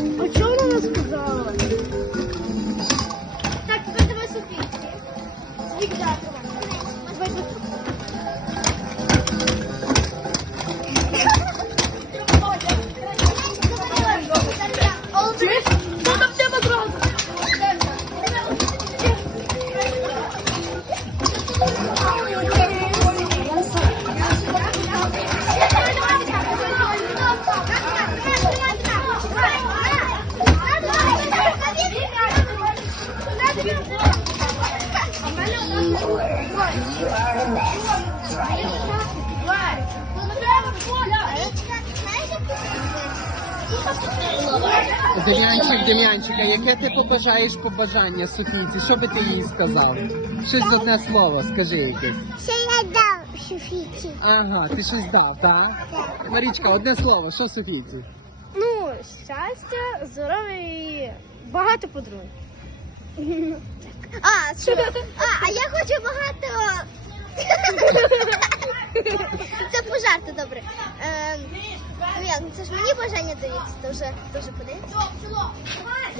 А чого вона сказала? Так, тепер давай Софійці. Вікна. Давай, давай. Дем'янчик, Дем'янчика, яке ти побажаєш побажання Софійці? Що би ти їй сказав? Щось одне слово, скажи якесь. Ще я дам Софійці. Ага, ти щось дав, так? Марічка, одне слово, що Софійці? Ну, щастя, здоров'я і багато подруг. А, що? А, а я хочу багато. Це пожарти добре. Ем, ну як, ну це ж мені бажання дають, то вже дуже подивіться. Е,